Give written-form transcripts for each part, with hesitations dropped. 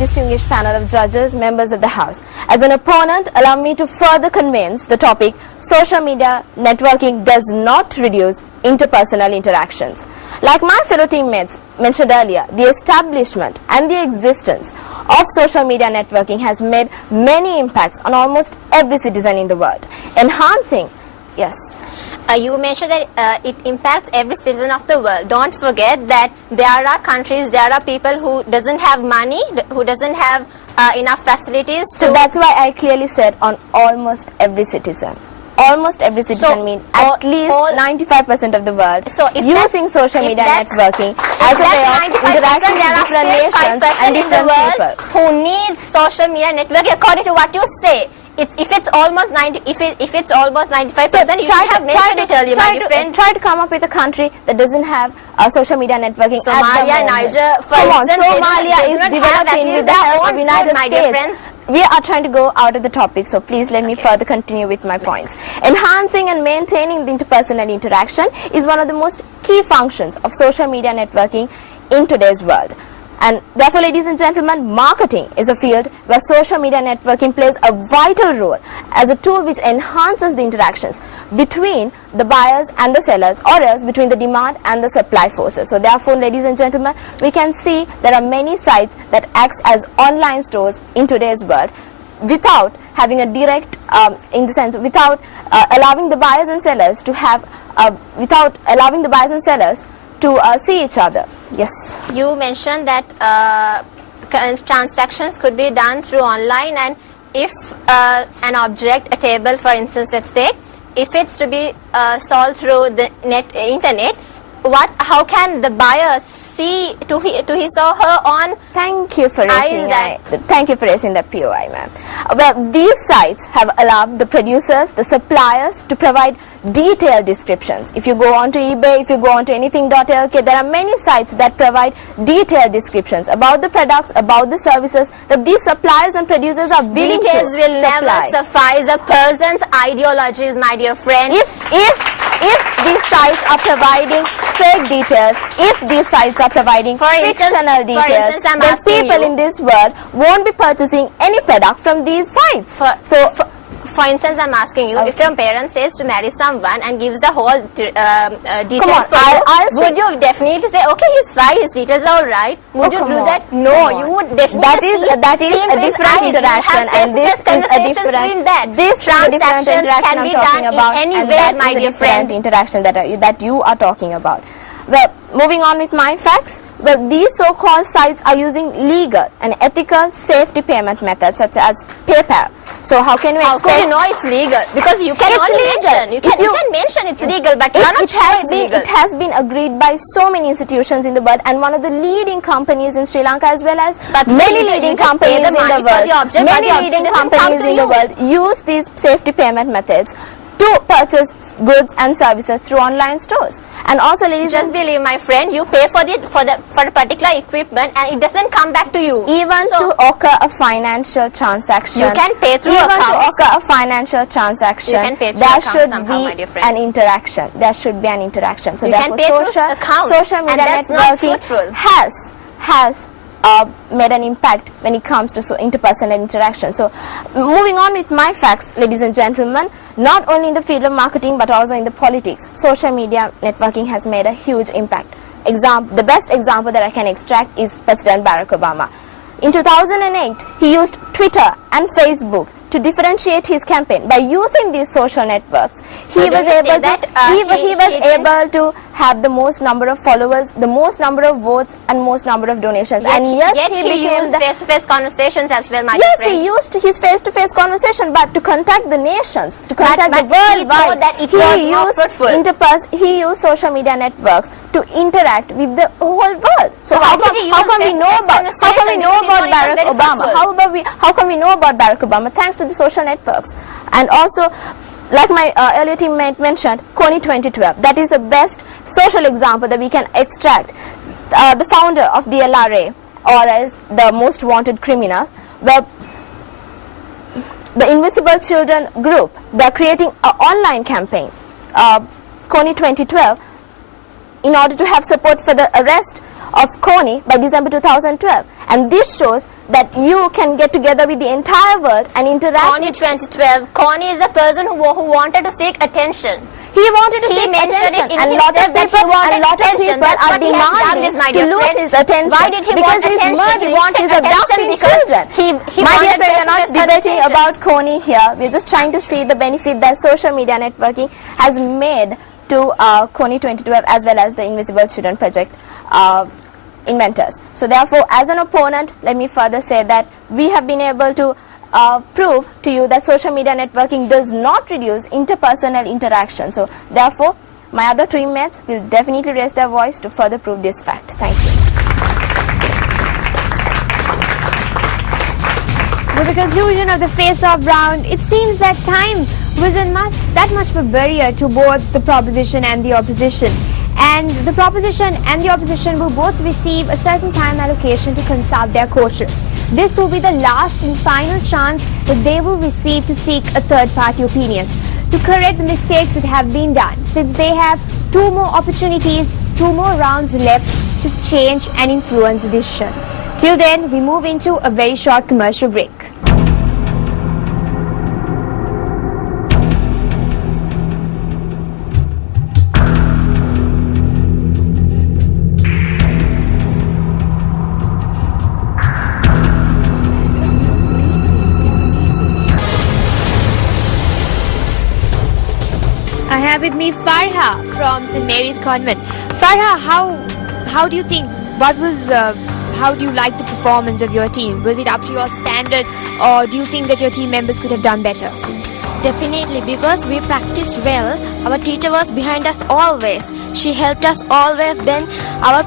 distinguished panel of judges, members of the House. As an opponent, allow me to further convince the topic, social media networking does not reduce interpersonal interactions. Like my fellow teammates mentioned earlier, the establishment and the existence of social media networking has made many impacts on almost every citizen in the world, enhancing, yes. You mentioned that it impacts every citizen of the world. Don't forget that there are countries, there are people who doesn't have money, who doesn't have enough facilities to... So that's why I clearly said on almost every citizen. Almost every citizen means at least 95% of the world using social media networking as a way of interacting with different nations and different people. Who needs social media networking according to what you say. If it's almost 95%, you should have mentioned it earlier, my dear friend. Try to come up with a country that doesn't have social media networking. Somalia, Niger, for instance, Somalia is developing with the help of United States. We are trying to go out of the topic, so please let me further continue with my points. Enhancing and maintaining the interpersonal interaction is one of the most key functions of social media networking in today's world. And therefore, ladies and gentlemen, marketing is a field where social media networking plays a vital role as a tool which enhances the interactions between the buyers and the sellers, or else between the demand and the supply forces. So therefore, ladies and gentlemen, we can see there are many sites that acts as online stores in today's world without having a direct, in the sense, without allowing the buyers and sellers to have, to see each other. Yes. You mentioned that transactions could be done through online, and if an object, a table for instance, let's take, if it's to be sold through the internet, how can the buyer see to his or her own? Thank you for raising that POI, ma'am. Well, these sites have allowed the producers, the suppliers to provide detailed descriptions. If you go onto eBay, if you go onto anything.lk, there are many sites that provide detailed descriptions about the products, about the services that these suppliers and producers are willing to supply. Details will never suffice a person's ideologies, my dear friend. If these sites are providing fake details, if these sites are providing fictional details, then people in this world won't be purchasing any product from these sites. For instance, I'm asking you, if your parent says to marry someone and gives the whole details for you, would you definitely say, okay, he's fine, his details are alright? Would you do that? No, you would definitely That is a different interaction, and this is a different interaction I'm talking about, anywhere, my dear friend. Interaction that you are talking about. Well, moving on with my facts. Well, these so-called sites are using legal and ethical safety payment methods such as PayPal. So how can we How could you know it's legal? Because you can only mention. You can mention it's legal, but you are not sure it's legal. It has been agreed by so many institutions in the world, and one of the leading companies in Sri Lanka, as well as many leading companies in the world use these safety payment methods to purchase goods and services through online stores. And also, ladies, just believe, my friend, you pay for the particular equipment and it doesn't come back to you. Even to occur a financial transaction, you can pay through accounts. To occur a financial transaction, you can pay through there should somehow, be an interaction. There should be an interaction. So you therefore, can pay through accounts, social media and that's networking has made an impact when it comes to interpersonal interaction. So moving on with my facts, ladies and gentlemen, not only in the field of marketing but also in the politics, social media networking has made a huge impact. The best example that I can extract is President Barack Obama. In 2008, he used Twitter and Facebook to differentiate his campaign. By using these social networks, he was able to have the most number of followers, the most number of votes, and most number of donations. Yet he used face-to-face conversations as well, my friend. Yes, he used his face-to-face conversation, but to contact the nations, to contact the world, he used social media networks to interact with the whole world. So how can we know about Barack Obama? How can we know about Barack Obama? Thanks to the social networks. And also, like my earlier teammate mentioned, Kony 2012. That is the best social example that we can extract. The founder of the LRA, or as the most wanted criminal, the Invisible Children group, they are creating an online campaign, Kony 2012, in order to have support for the arrest of Kony by December 2012. And this shows that you can get together with the entire world and interact. Kony 2012. Kony is a person who wanted to seek attention. He wanted to seek attention, and lot of people are demanding to lose his attention. Why did he want attention? He wanted attention because he My dear wanted friends, we are not debating conversations. about Kony here. We are just trying to see the benefit that social media networking has made to Kony 2012 as well as the Invisible Children Project inventors. So therefore, as an opponent, let me further say that we have been able to prove to you that social media networking does not reduce interpersonal interaction. So therefore, my other teammates will definitely raise their voice to further prove this fact. Thank you. With the conclusion of the face-off round, it seems that time wasn't that much of a barrier to both the proposition and the opposition. And the proposition and the opposition will both receive a certain time allocation to consult their coaches. This will be the last and final chance that they will receive to seek a third-party opinion to correct the mistakes that have been done, since they have 2 more opportunities, 2 more rounds left to change and influence the decision. Till then, we move into a very short commercial break. I have with me Farha from St. Mary's Convent. Farha, how do you think, how do you like the performance of your team? Was it up to your standard, or do you think that your team members could have done better? Definitely, because we practiced well. Our teacher was behind us always. She helped us always. Then our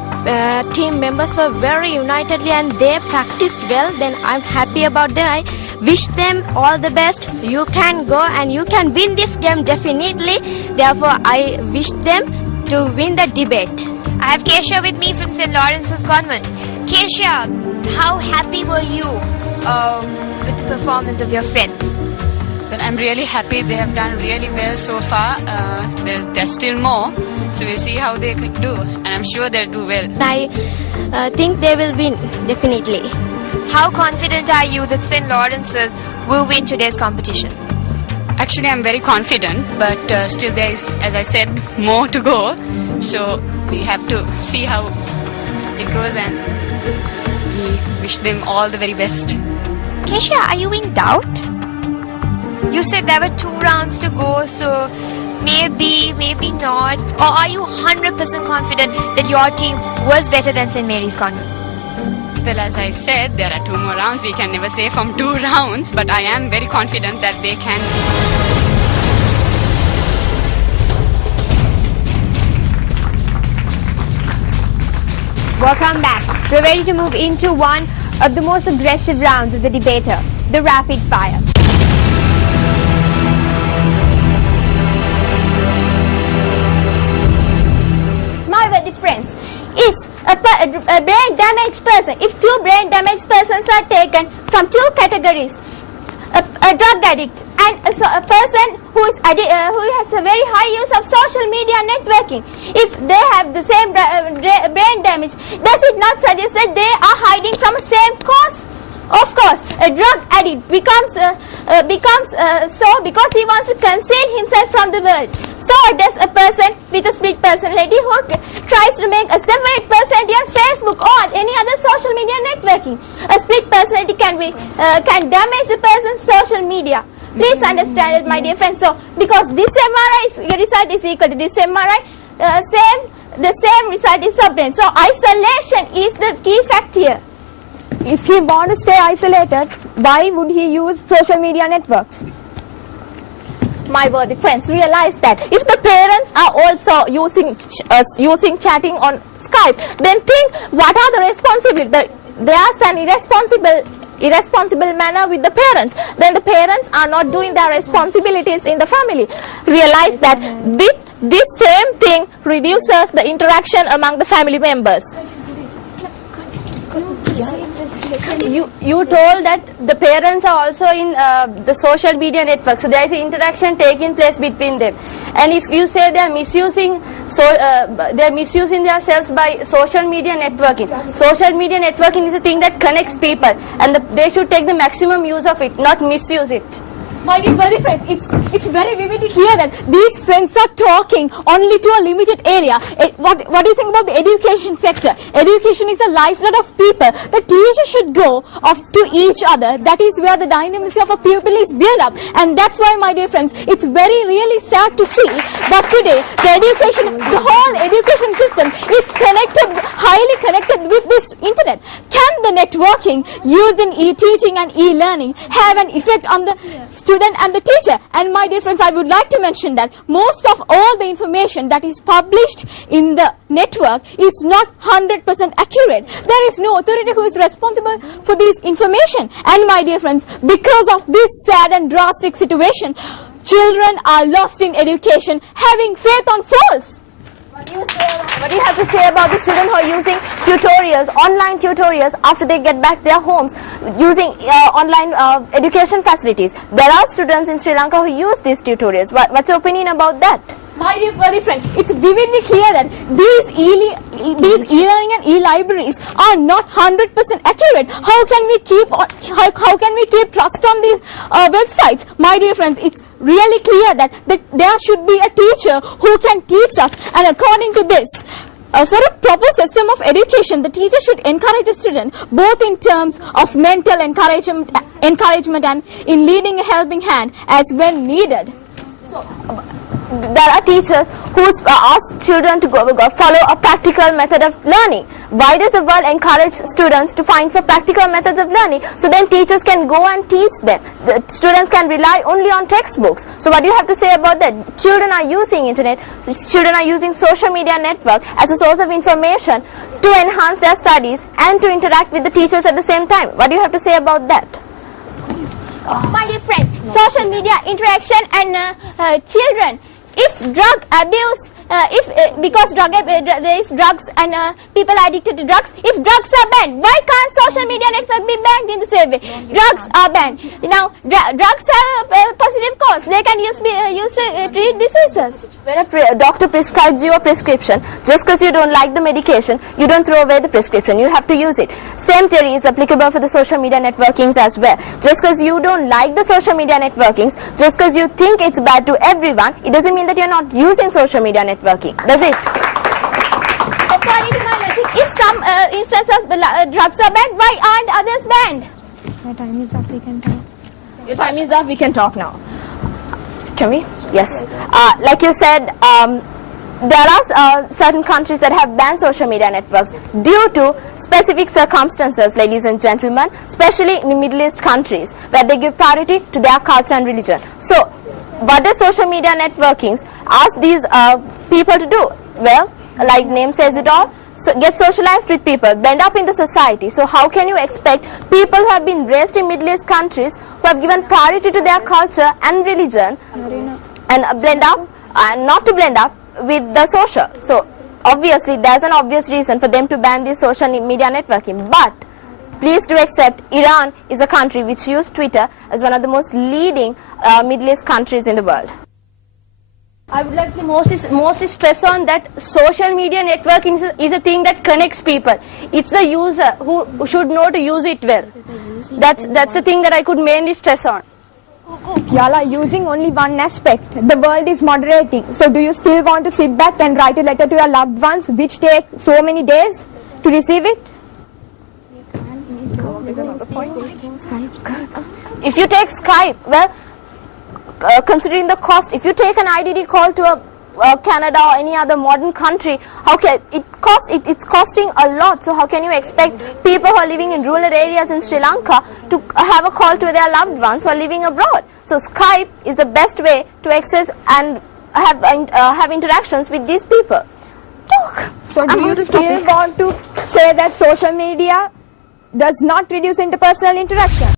team members were very unitedly and they practiced well. Then I'm happy about them. I wish them all the best. You can go and you can win this game definitely. Therefore, I wish them to win the debate. I have Kesha with me from St. Lawrence's Convent. Kesha, how happy were you with the performance of your friends? Well, I'm really happy. They have done really well so far. There's still more, so we'll see how they could do, and I'm sure they'll do well. I think they will win definitely. How confident are you that St. Lawrence's will win today's competition? Actually, I'm very confident, but still there is, as I said, more to go. So we have to see how it goes, and we wish them all the very best. Kesha, are you in doubt? You said there were 2 rounds to go, so maybe not. Or are you 100% confident that your team was better than St. Mary's Convent? Well, as I said, there are 2 more rounds. We can never say from 2 rounds, but I am very confident that they can. Welcome back. We're ready to move into one of the most aggressive rounds of the debater, the rapid fire. My worthy friends, if a brain damaged person, if 2 brain damaged persons are taken from 2 categories, a drug addict and a person who has a very high use of social media networking, if they have the same brain damage, does it not suggest that they are hiding from the same cause? Of course, a drug addict becomes so because he wants to conceal himself from the world. So does a person with a split personality who tries to make a separate personality on Facebook or any other social media networking. A split personality can damage the person's social media. Please understand it, my dear friends. So because this MRI result is equal to this MRI, the same result is obtained. So isolation is the key fact here. If he wants to stay isolated, why would he use social media networks? My worthy friends, realize that if the parents are also using chatting on Skype, then think what are the responsibilities. There's an irresponsible manner with the parents. Then the parents are not doing their responsibilities in the family. Realize that this same thing reduces the interaction among the family members. You told that the parents are also in the social media network, so there is interaction taking place between them. And if you say they are misusing, themselves by social media networking. Social media networking is a thing that connects people, and they should take the maximum use of it, not misuse it. My dear friends, it's very vividly clear that these friends are talking only to a limited area. What do you think about the education sector? Education is a lifeblood of people. The teacher should go off to each other. That is where the dynamism of a pupil is built up. And that's why, my dear friends, it's really sad to see. But today, the whole education system is highly connected with this internet. Can the networking used in e-teaching and e-learning have an effect on the student and the teacher? And my dear friends, I would like to mention that most of all the information that is published in the network is not 100% accurate. There is no authority who is responsible for this information. And my dear friends, because of this sad and drastic situation, children are lost in education, having faith on false. What do you have to say about the children who are using tutorials, online tutorials, after they get back their homes, using online education facilities? There are students in Sri Lanka who use these tutorials. What's your opinion about that? My dear friend, it's vividly clear that these e-learning and e-libraries are not 100% accurate. How can we keep trust on these websites? My dear friends, it's really clear that there should be a teacher who can teach us. And according to this, for a proper system of education, the teacher should encourage the student both in terms of mental encouragement and in leading a helping hand as when needed. There are teachers who ask children to follow a practical method of learning. Why does the world encourage students to find for practical methods of learning? So then teachers can go and teach them. The students can rely only on textbooks. So what do you have to say about that? Children are using internet, children are using social media network as a source of information to enhance their studies and to interact with the teachers at the same time. What do you have to say about that? My dear friends, social media interaction and children. If drug abuse, because there is drugs and people are addicted to drugs, if drugs are banned, why can't social media network be banned in the same way? Drugs are banned. Now, drugs have a positive cause. They can be used to treat diseases. When a doctor prescribes you a prescription, just because you don't like the medication, you don't throw away the prescription. You have to use it. Same theory is applicable for the social media networkings as well. Just because you don't like the social media networkings, just because you think it's bad to everyone, it doesn't mean that you're not using social media networking, does it? According to my logic, if some instances drugs are banned, why aren't others banned? My time is up, we can talk. Your time is up, we can talk now. Can we? Yes. Like you said, there are certain countries that have banned social media networks due to specific circumstances, ladies and gentlemen, especially in Middle East countries where they give priority to their culture and religion. So, what does social media networkings ask these people to do? Well, like name says it all, so get socialized with people, blend up in the society. So how can you expect people who have been raised in Middle East countries, who have given priority to their culture and religion, and blend up, and not to blend up with the social? So obviously there's an obvious reason for them to ban this social media networking. But please do accept, Iran is a country which uses Twitter as one of the most leading Middle East countries in the world. I would like to mostly stress on that social media networking is a thing that connects people. It's the user who should know to use it well. That's the thing that I could mainly stress on. Y'all are using only one aspect. The world is moderating. So do you still want to sit back and write a letter to your loved ones which take so many days to receive it? If you take Skype, well, considering the cost, if you take an IDD call to Canada or any other modern country, how can it's costing a lot. So how can you expect people who are living in rural areas in Sri Lanka to have a call to their loved ones who are living abroad? So Skype is the best way to access and have interactions with these people. So do you still want to say that social media does not reduce interpersonal interaction?